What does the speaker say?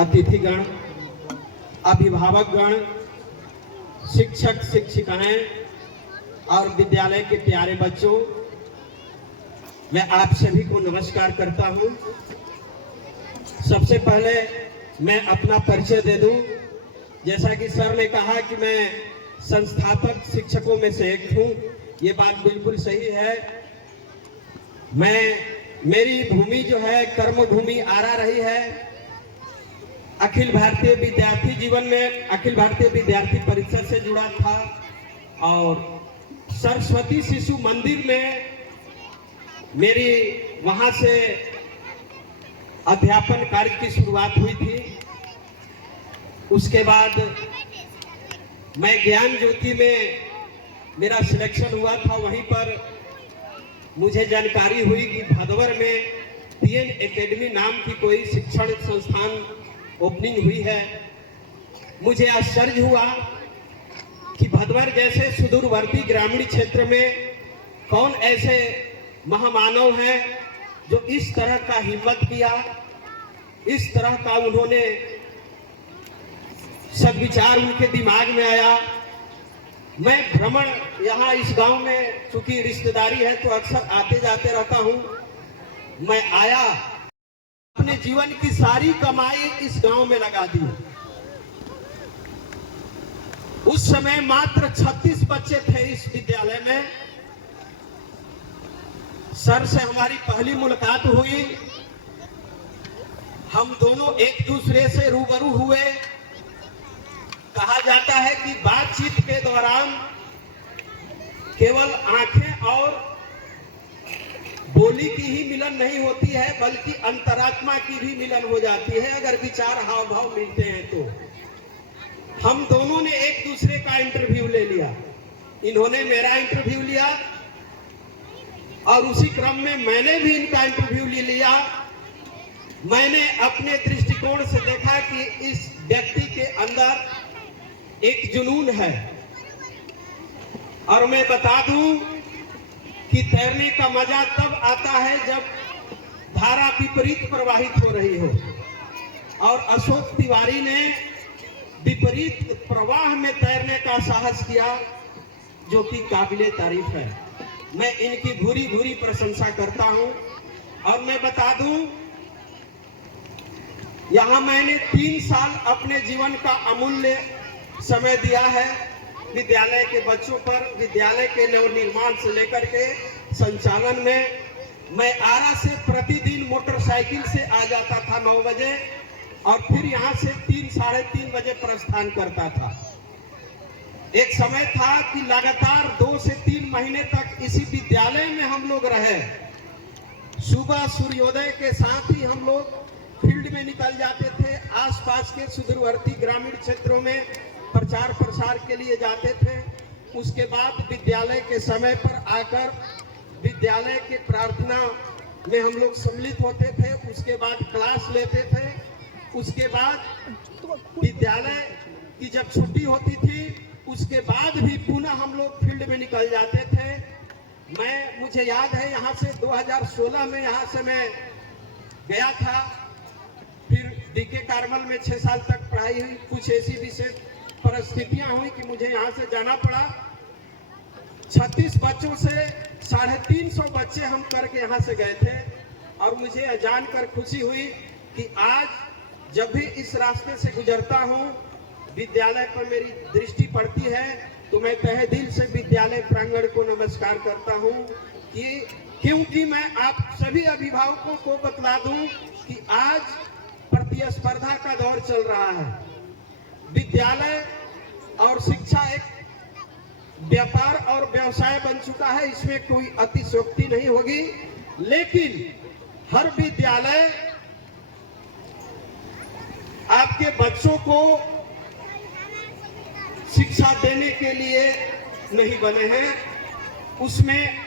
अतिथिगण, अभिभावकगण, शिक्षक शिक्षिकाएं और विद्यालय के प्यारे बच्चों, मैं आप सभी को नमस्कार करता हूं। सबसे पहले मैं अपना परिचय दे दूं। जैसा कि सर ने कहा कि मैं संस्थापक शिक्षकों में से एक हूं, ये बात बिल्कुल सही है। मेरी भूमि जो है कर्म भूमि आरा रही है। अखिल भारतीय विद्यार्थी जीवन में अखिल भारतीय विद्यार्थी परिषद से जुड़ा था और सरस्वती शिशु मंदिर में मेरी वहां से अध्यापन कार्य की शुरुआत हुई थी। उसके बाद मैं ज्ञान ज्योति में मेरा सिलेक्शन हुआ था। वहीं पर मुझे जानकारी हुई कि भदवर में पीएन एकेडमी नाम की कोई शिक्षण संस्थान ओपनिंग हुई है। मुझे आश्चर्य हुआ कि भदवर जैसे सुदूरवर्ती ग्रामीण क्षेत्र में कौन ऐसे महामानव हैं जो इस तरह का हिम्मत किया, इस तरह का उन्होंने सद्विचार उनके दिमाग में आया। मैं भ्रमण यहाँ इस गांव में चूंकि रिश्तेदारी है तो अक्सर आते जाते रहता हूँ। मैं आया, अपने जीवन की सारी कमाई इस गांव में लगा दी। उस समय मात्र 36 बच्चे थे इस विद्यालय में। सर से हमारी पहली मुलाकात हुई। हम दोनों एक दूसरे से रूबरू हुए। कहा जाता है कि बातचीत के दौरान केवल आंखें और बोली की ही मिलन नहीं होती है, बल्कि अंतरात्मा की भी मिलन हो जाती है अगर विचार हाव भाव मिलते हैं तो। हम दोनों ने एक दूसरे का इंटरव्यू ले लिया। इन्होंने मेरा इंटरव्यू लिया और उसी क्रम में मैंने भी इनका इंटरव्यू ले लिया। मैंने अपने दृष्टिकोण से देखा कि इस व्यक्ति के अंदर एक जुनून है। और मैं बता दूं कि तैरने का मजा तब आता है जब धारा विपरीत प्रवाहित हो रही हो। और अशोक तिवारी ने विपरीत प्रवाह में तैरने का साहस किया, जो कि काबिले तारीफ है। मैं इनकी भूरी भूरी प्रशंसा करता हूं। और मैं बता दूं, यहां मैंने 3 साल अपने जीवन का अमूल्य समय दिया है विद्यालय के बच्चों पर। विद्यालय के नवनिर्माण से लेकर के संचालन में मैं आरा से प्रतिदिन मोटरसाइकिल से आ जाता था 9 बजे और फिर यहाँ से 3 साढ़े 3 बजे प्रस्थान करता था। एक समय था कि लगातार 2 से 3 महीने तक इसी विद्यालय में हम लोग रहे। सुबह सूर्योदय के साथ ही हम लोग फील्ड में निकल जाते थे। आसपास के सुदूरवर्ती ग्रामीण क्षेत्रों में प्रचार प्रसार के लिए जाते थे। उसके बाद विद्यालय के समय पर आकर विद्यालय के प्रार्थना में हम लोग सम्मिलित होते थे। उसके बाद क्लास लेते थे। उसके बाद विद्यालय की जब छुट्टी होती थी उसके बाद भी पुनः हम लोग फील्ड में निकल जाते थे। मुझे याद है यहाँ से 2016 में यहाँ से मैं गया था। फिर डीके कार्मल में 6 साल तक पढ़ाई हुई। कुछ ऐसी विशेष परिस्थितियां हुई कि मुझे यहाँ से जाना पड़ा। 36 बच्चों से 350 बच्चे हम करके यहाँ से गए थे। और मुझे जानकर खुशी हुई कि आज जब भी इस रास्ते से गुजरता हूँ, विद्यालय पर मेरी दृष्टि पड़ती है तो मैं तहे दिल से विद्यालय प्रांगण को नमस्कार करता हूँ। क्योंकि मैं आप सभी अभिभावकों को बतला दूं कि आज प्रतिस्पर्धा का दौर चल रहा है। विद्यालय और शिक्षा एक व्यापार और व्यवसाय बन चुका है, इसमें कोई अतिशयोक्ति नहीं होगी। लेकिन हर विद्यालय आपके बच्चों को शिक्षा देने के लिए नहीं बने हैं, उसमें